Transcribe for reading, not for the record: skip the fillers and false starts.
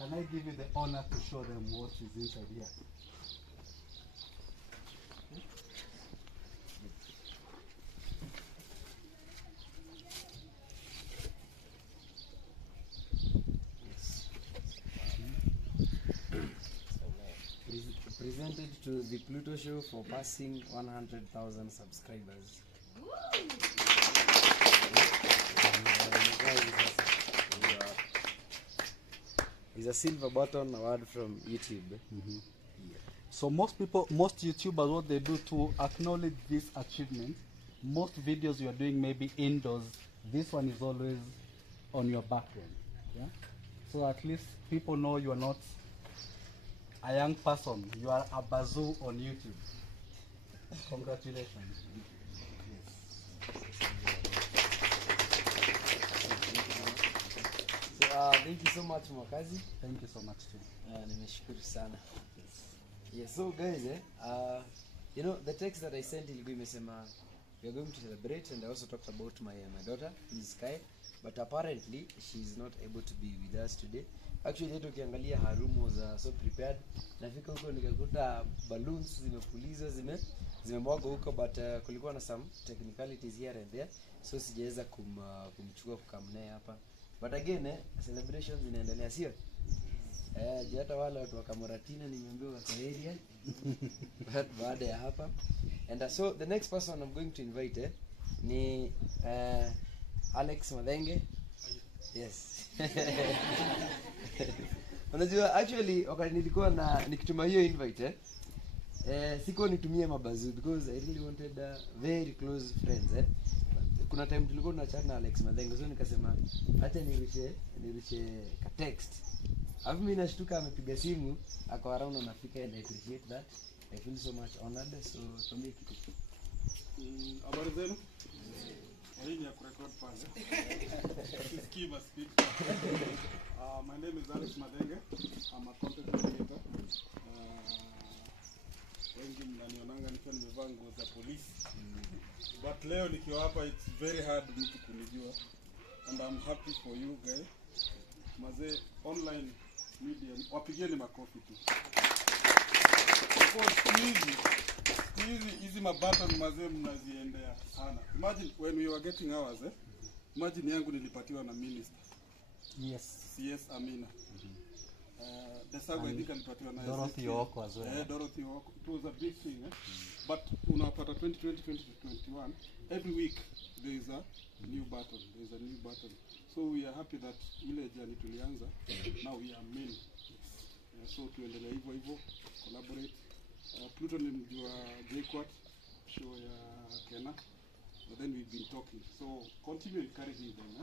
Can I give you the honor to show them what is inside here? Presented to the Pluto show for passing 100,000 subscribers. It's a silver button award from YouTube. Yeah. So most YouTubers, what they do to acknowledge this achievement, most videos you are doing maybe indoors, this one is always on your background. Yeah? So at least people know you are not a young person, you are a bazoo on YouTube. Congratulations. So, thank you so much, Mwakazi. Thank you so much too. Nimeshukuru sana. Yes, so guys, you know, the text that I sent ilikuwa imesema we are going to celebrate, and I also talked about my daughter, Sky, but apparently she is not able to be with us today. Actually, yetu ukiangalia her room was so prepared. Nafika huko nikakuta balloons zimepulizwa zimemwagwa huko, but kulikuwa na some technicalities here and there, so sijaweza kumchukua kukamnae hapa. But again, celebrations zinaendelea, sio? Hata wale watu wa Kamoratina nimeambiwa wako area baada ya hapa. And so the next person I'm going to invite ni Alex Madenge. Yes. Unajua actually wakati nilikuwa nikituma hiyo invite siko nitumie mabazu because I really wanted very close friends Kuna time tulikuwa tunachat na Alex Madenge, so nikasema acha nirushe ka text. Alafu mimi nashtuka amepiga simu ako around na nafika, and I appreciate that. I feel so much honored, so tumie kitu. Habari zenu? Hii ni ya kurecord pale. Kiskiva speak. My name is Alex Madenge. I'm a content creator. Wengi mnanionanga nikiwa nimevaa nguo za polisi. But leo nikiwa hapa, it's very hard mtu kunijua. And I'm happy for you guys. Mazee online media, wapigieni makofi tu. Hizi mabutton mazee mnaziendea sana. Imagine when we were getting ours, imagine yangu nilipatiwa na minister. Yes. CS Amina. Desago I think alipatiwa na Dorothy Oko as well. Dorothy Oko. It was a big thing. But unapata 2020 to 2021, every week there is a new button. There is a new button. So we are happy that ile journey tulianza, now we are main. So tuendelea hivyo collaborate. Pluto ni mjua J-Quad show ya Kena, but then we've been talking. So continue encouraging them.